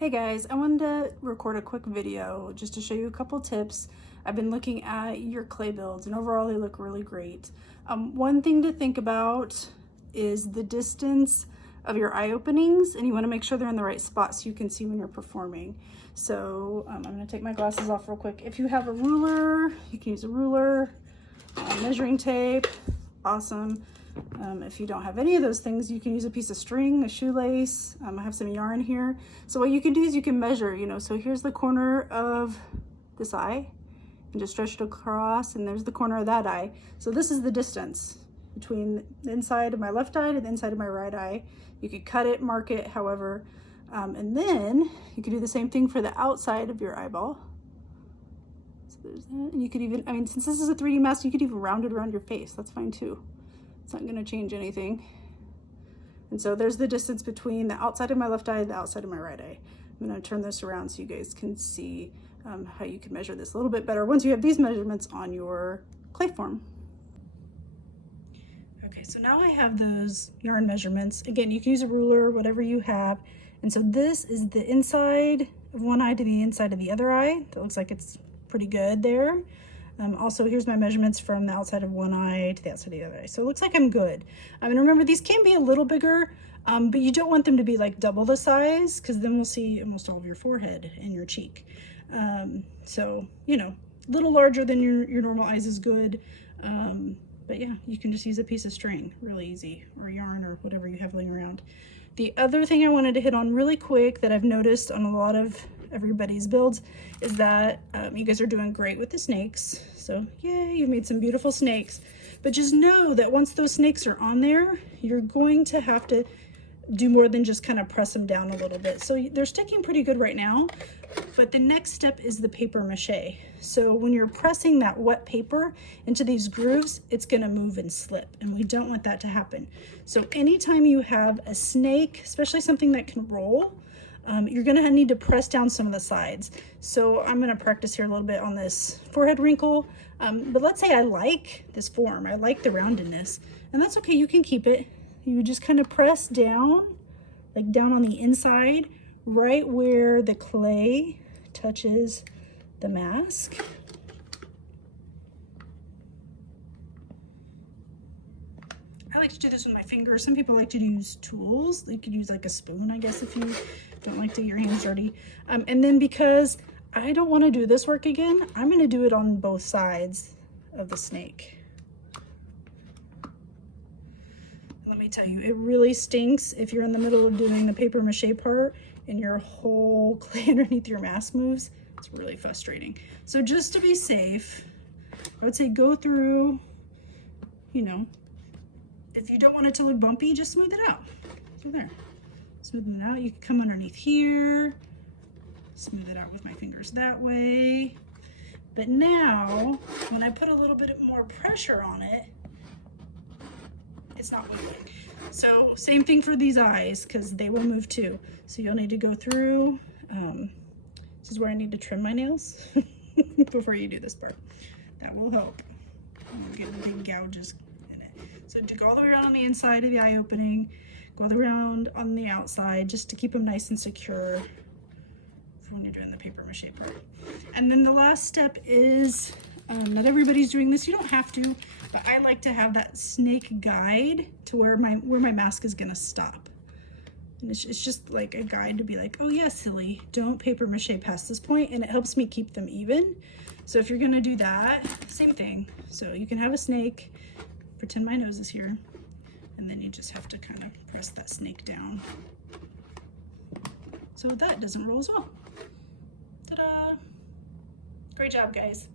Hey guys, I wanted to record a quick video just to show you a couple tips. I've been looking at your clay builds and overall they look really great. One thing to think about is the distance of your eye openings, and you want to make sure they're in the right spot so you can see when you're performing. So I'm going to take my glasses off real quick. If you have a ruler, you can use a ruler, measuring tape, awesome. If you don't have any of those things, you can use a piece of string, a shoelace. I have some yarn here. So what you can do is you can measure, so here's the corner of this eye and just stretch it across, and there's the corner of that eye. So this is the distance between the inside of my left eye and the inside of my right eye. You could cut it, mark it, however, and then you could do the same thing for the outside of your eyeball. So there's that, and you could even, since this is a 3D mask, you could even round it around your face. That's fine too. It's not going to change anything. And so there's the distance between the outside of my left eye and the outside of my right eye. I'm going to turn this around so you guys can see how you can measure this a little bit better once you have these measurements on your clay form. Okay, so now I have those yarn measurements. Again, you can use a ruler, whatever you have. And so this is the inside of one eye to the inside of the other eye. That looks like it's pretty good there. Also, here's my measurements from the outside of one eye to the outside of the other eye. So it looks like I'm good. And remember, these can be a little bigger, but you don't want them to be like double the size, because then we'll see almost all of your forehead and your cheek. So, a little larger than your normal eyes is good. But yeah, you can just use a piece of string, really easy, or yarn or whatever you have laying around. The other thing I wanted to hit on really quick that I've noticed on a lot of everybody's builds is that you guys are doing great with the snakes. So yay, you've made some beautiful snakes. But just know that once those snakes are on there, you're going to have to do more than just kind of press them down a little bit. So they're sticking pretty good right now, but the next step is the paper mache. So when you're pressing that wet paper into these grooves, it's gonna move and slip, and we don't want that to happen. So anytime you have a snake, especially something that can roll, you're gonna need to press down some of the sides. So I'm gonna practice here a little bit on this forehead wrinkle, but let's say I like this form, I like the roundedness, and that's okay, you can keep it. You just kind of press down, like down on the inside, right where the clay touches the mask. I like to do this with my fingers. Some people like to use tools. You could use like a spoon, I guess, if you don't like to get your hands dirty. And then because I don't want to do this work again, I'm going to do it on both sides of the snake. Let me tell you, it really stinks if you're in the middle of doing the paper mache part and your whole clay underneath your mask moves. It's really frustrating. So just to be safe, I would say go through, if you don't want it to look bumpy, just smooth it out. So there, smoothing it out. You can come underneath here, smooth it out with my fingers that way. But now, when I put a little bit more pressure on it, it's not moving. So same thing for these eyes, because they will move too. So you'll need to go through, this is where I need to trim my nails before you do this part. That will help. I'm getting big gouges in it. So to go all the way around on the inside of the eye opening, go all the way around on the outside, just to keep them nice and secure for when you're doing the paper mache part. And then the last step is, not everybody's doing this, you don't have to, but I like to have that snake guide to where my mask is gonna stop. And it's just like a guide to be like, oh yeah, silly, don't paper mache past this point, and it helps me keep them even. So if you're gonna do that, same thing. So you can have a snake, pretend my nose is here, and then you just have to kind of press that snake down so that doesn't roll as well. Ta-da! Great job, guys.